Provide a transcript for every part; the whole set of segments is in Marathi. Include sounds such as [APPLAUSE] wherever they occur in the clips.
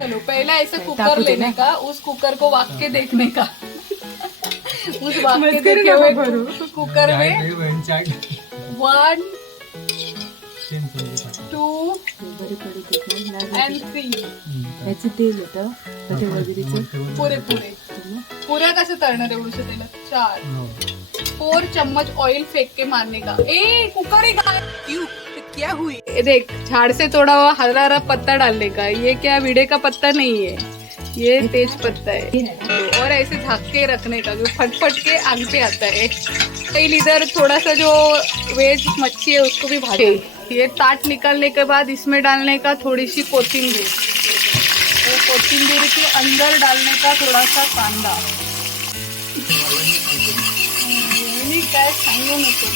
चलो पहला ऐसे कुकर लेने का उस कुकर को वाक के देखने का। उस वाक के देखे हुए कुकर में वन टू अँड थ्री याचं तेल होतं ते वगैरेचं पुरे पुरे पुरे कसं तळणार एवढूशे तेलात चार। फोर चम्मच ऑयल फेंक के मारने का। ए कुकर ही क्यों हुई? देख झाड़ से तोड़ा हुआ हरा हरा पत्ता डालने का। ये क्या विड़े का पत्ता नहीं है? ये तेज पत्ता है। और ऐसे झाक के रखने का जो फटफट के आग पे आता है। कई इधर थोड़ा सा जो वेज मच्छी है उसको भी भाजे ये ताट निकालने के बाद इसमें डालने का थोड़ी सी कोथिंबीर। तो कोथिंबीर के अंदर डालने का थोड़ा सा कांदा। मी काय सांगू नको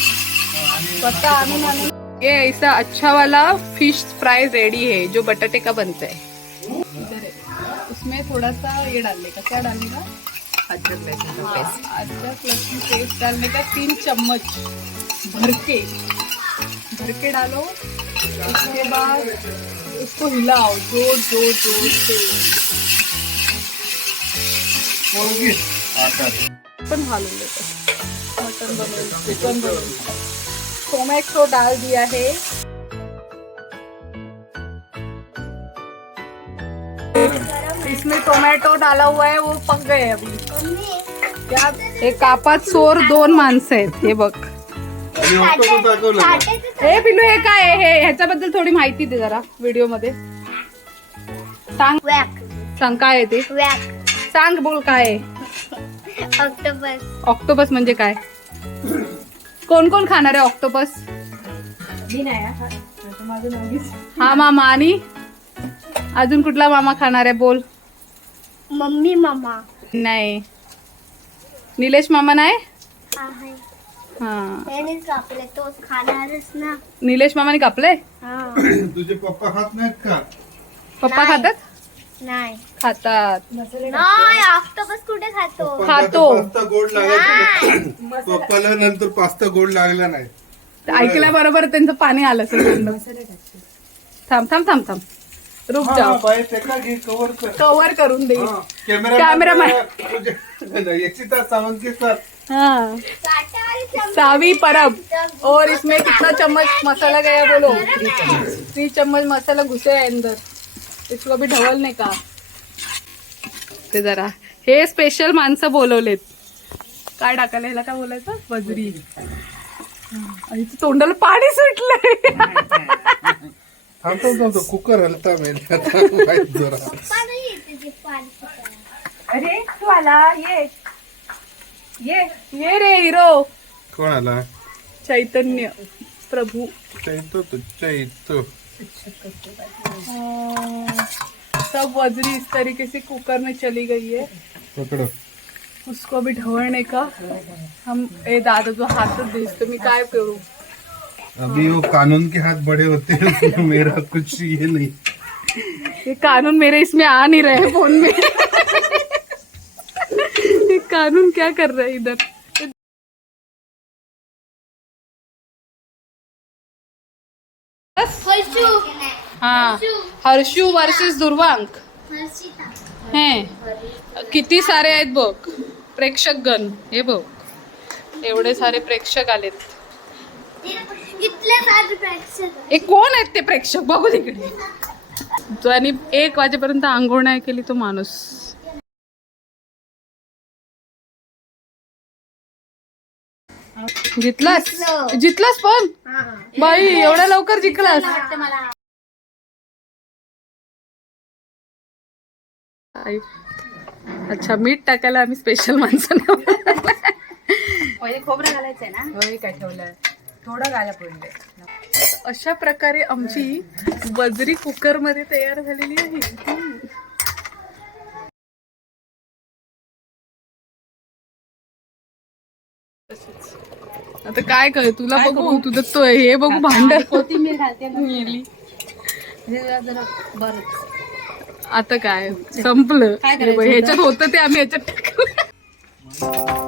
स्वतः आणून आणून ये ऐसा अच्छा वाला फ़िश फ्राई रेडी है जो बटाटे का बनता है। इधर है। उसमें थोड़ा सा ये डालने का क्या डालने का? अद्रक लहसुन का पेस्ट हाँ, अदरक लहसुन पेस्ट डालने का तीन चम्मच भर के। भर के डालो। उसके बाद उसको हिलाओ ज़ोर ज़ोर ज़ोर से। देतो मटन चिकन बनवून टोमॅटो डाल दिया है इसमें टोमॅटो डाला हुआ है वो पक गए अभी. क्या? हे कापात सोर दोन माणसं आहेत हे बघ. हे पिलू हे काय आहे? हे ह्याच्याबद्दल थोडी माहिती दे जरा व्हिडिओमध्ये सांग. वॅक. सांग काय आहे ते? सांग बोल काय आहे? ऑक्टोबस ऑक्टोपस म्हणजे काय? कोण कोण खाणार आहे ऑक्टोपस? हा. हा मामा आणि? अजून कुठला मामा खाणार आहे? बोल. मम्मी मम्मा नाही. निलेश मामा नाही? हा निलेश मामाने कापले? हा. तुझे पप्पा खात नाहीत का? पप्पा. खातात? नाही. खातात. नाही ऑक्टोबस कुठे खातो? खातो. पास्ता गोड लागला पप्पाला नंतर पास्ता गोड लागला नाही. ऐकल्याबरोबर त्यांचं पाणी आलं तोंडात. थांब थांब थांब थांब. रुक जाओ. कव्हर करून दे. हाँ, कैमरा कैमरामैन. यक्षिता सावंत के साथ हाँ. सावी परब. और इसमें कितना चम्मच मसाला गया बोलो? थ्री चम्मच मसाला घुसे है अंदर. इसको अभी ढवलने का ते जरा. हे स्पेशल माणसं बोलवलेत. काय टाकायला ह्याला काय बोलायचं? बजरी आणि तोंडाला पाणी सुटलंय. थांबतो थांबतो कुकर हलता. अरे तू आला. ये. ये. ये रे हिरो. कोण आला? चैतन्य. प्रभू. चैतो तो चैतो सब वजरी इस तरीके से कुकर में चली गई है। पकडो। उसको अभी ढवळने का हम ए दादा जो हाथ भेजतो मी काय करू? अभी वो कानून के हाथ बड़े होते हैं मेरा कुछ ये नहीं। ये कानून मेरे इसमें आ नहीं रहे फ़ोन में। ये कानून क्या कर रहा है इधर? हर्षू हाँ. हर्षू वर्सेस दुर्वांक. हे. किती सारे आहेत बघ. प्रेक्षक गण. हे बघ. एवढे सारे प्रेक्षक आलेत. हे कोण आहेत ते प्रेक्षक? बघू तिकडे आणि एक वाजेपर्यंत आंघोळ नाही केली तो माणूस. जितलास. जितलास पण? बाई एवढ्या लवकर जिंकलास. आई. अच्छा मीठ टाकायला आम्ही स्पेशल माणसं खोबरं घालायचंय ना? होय काय ठेवलंय? थोडं घाला पडले अशा प्रकारे आमची बजरी कुकरमध्ये तयार झालेली आहे. आता काय कर तुला बघू तुझं तो हे बघू भांड कोथिंबीर घालते [LAUGHS] आता काय? संपलं. ह्याच्यात होतं ते आम्ही ह्याच्यात टाकलं.